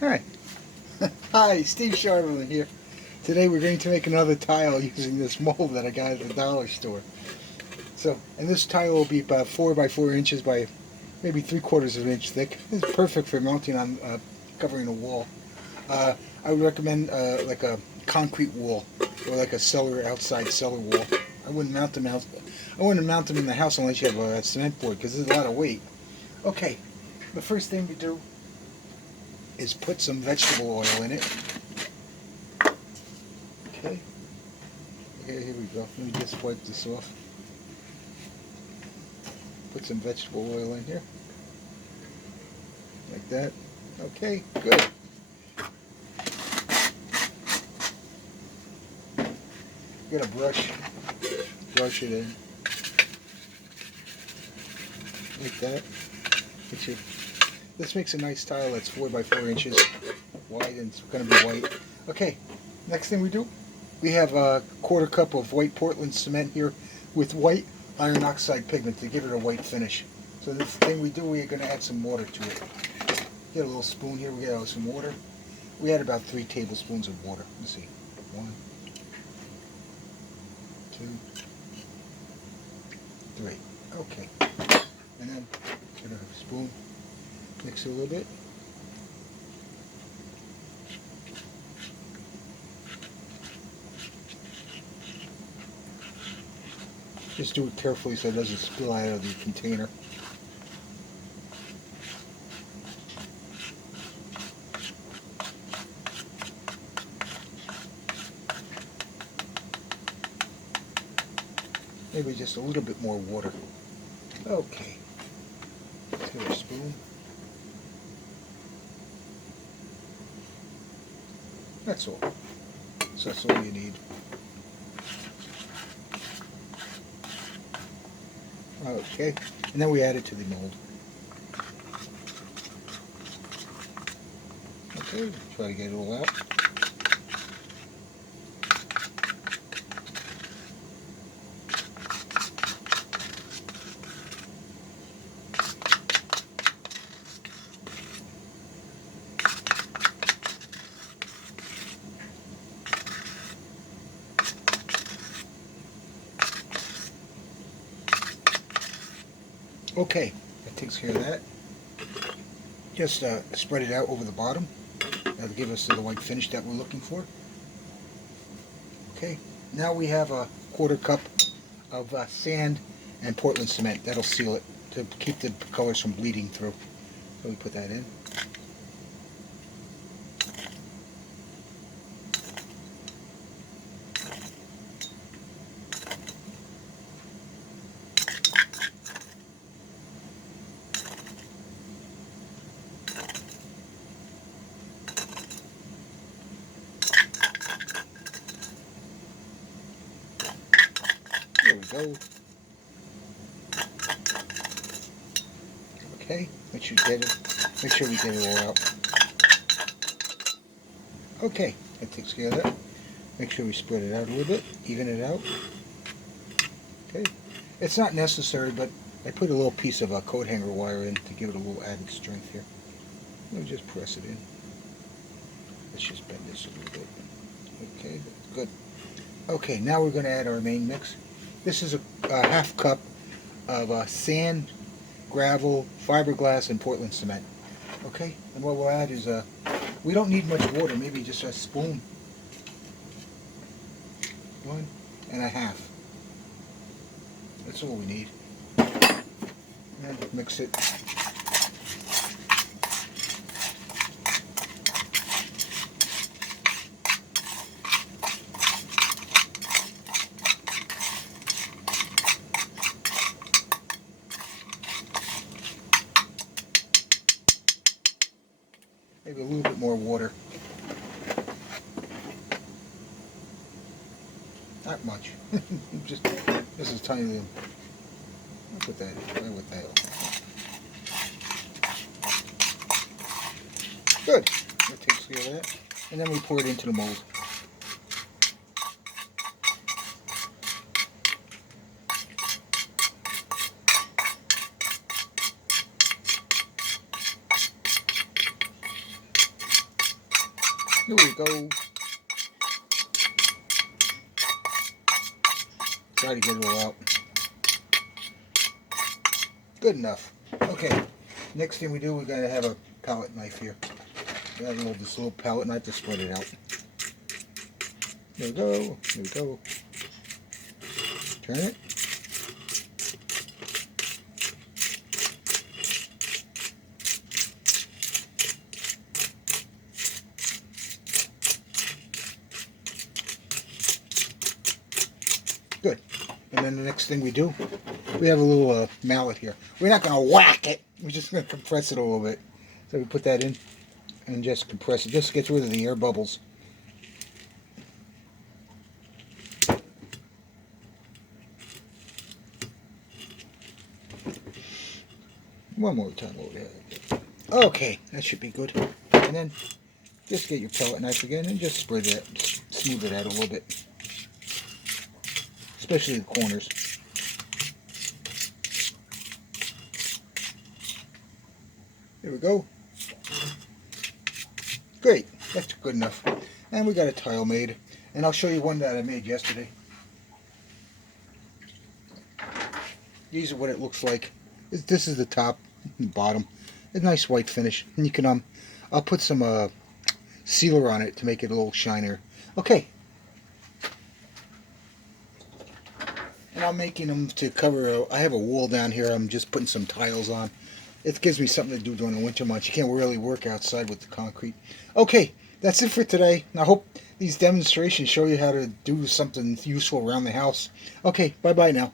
Hi. Hi, Steve Sharman here. Today we're going to make another tile using this mold that I got at the dollar store. And this tile will be about 4 by 4 inches by maybe 3/4 of an inch thick. It's perfect for mounting on covering a wall. I would recommend like a concrete wall or like a outside cellar wall. I wouldn't mount them out. I wouldn't mount them in the house unless you have a cement board because there's a lot of weight. Okay, the first thing we do is put some vegetable oil in it. Okay, here we go. Let me just wipe this off. Put some vegetable oil in here, like that. Okay, good. Get a brush it in, like that. This makes a nice tile that's 4 by 4 inches wide and it's going to be white. Okay, next thing we do, we have a 1/4 cup of white Portland cement here with white iron oxide pigment to give it a white finish. So the thing we do, we're going to add some water to it. Get a little spoon here, we got some water. We add about 3 tablespoons of water. Let's see, 1, 2, 3. Okay, and then get a spoon, mix it a little bit. Just do it carefully so it doesn't spill out of the container. Maybe just a little bit more water. Okay. Take a spoon. That's all. So that's all you need. Okay. And then we add it to the mold. Okay, try to get it all out. Okay, that takes care of that. Just spread it out over the bottom. That'll give us the white finish that we're looking for. Okay, now we have a 1/4 cup of sand and Portland cement. That'll seal it to keep the colors from bleeding through. So we put that in. There we go. Okay, make sure we get it all out. Okay, that takes care of that. Make sure we spread it out a little bit, even it out. Okay, it's not necessary, but I put a little piece of a coat hanger wire in to give it a little added strength here. Let me just press it in. Let's just bend this a little bit. Okay, good. Okay, now we're going to add our main mix. This is a 1/2 cup of sand, gravel, fiberglass, and Portland cement. Okay, and what we'll add is we don't need much water, maybe just a spoon. 1 1/2. That's all we need. And mix it. Maybe a little bit more water. Not much. Just this is tiny little. I'll put that in with that. Good. That takes care of that. And then we pour it into the mold. Here we go. Try to get it all out. Good enough. Okay, next thing we do, we're going to have a palette knife here. Got this little palette knife to spread it out. There we go. There we go. Turn it. Good. And then the next thing we do, we have a little mallet here. We're not going to whack it. We're just going to compress it a little bit. So we put that in and just compress it. Just gets rid of the air bubbles. One more time over there. Okay, that should be good. And then just get your palette knife again and just spread it out. Just smooth it out a little bit. Especially the corners. There we go. Great, that's good enough. And we got a tile made. And I'll show you one that I made yesterday. These are what it looks like. This is the top and the bottom. A nice white finish. And you can I'll put some sealer on it to make it a little shinier. Okay. And I'm making them to cover, I have a wall down here. I'm just putting some tiles on. It gives me something to do during the winter months. You can't really work outside with the concrete. Okay, that's it for today. I hope these demonstrations show you how to do something useful around the house. Okay, bye-bye now.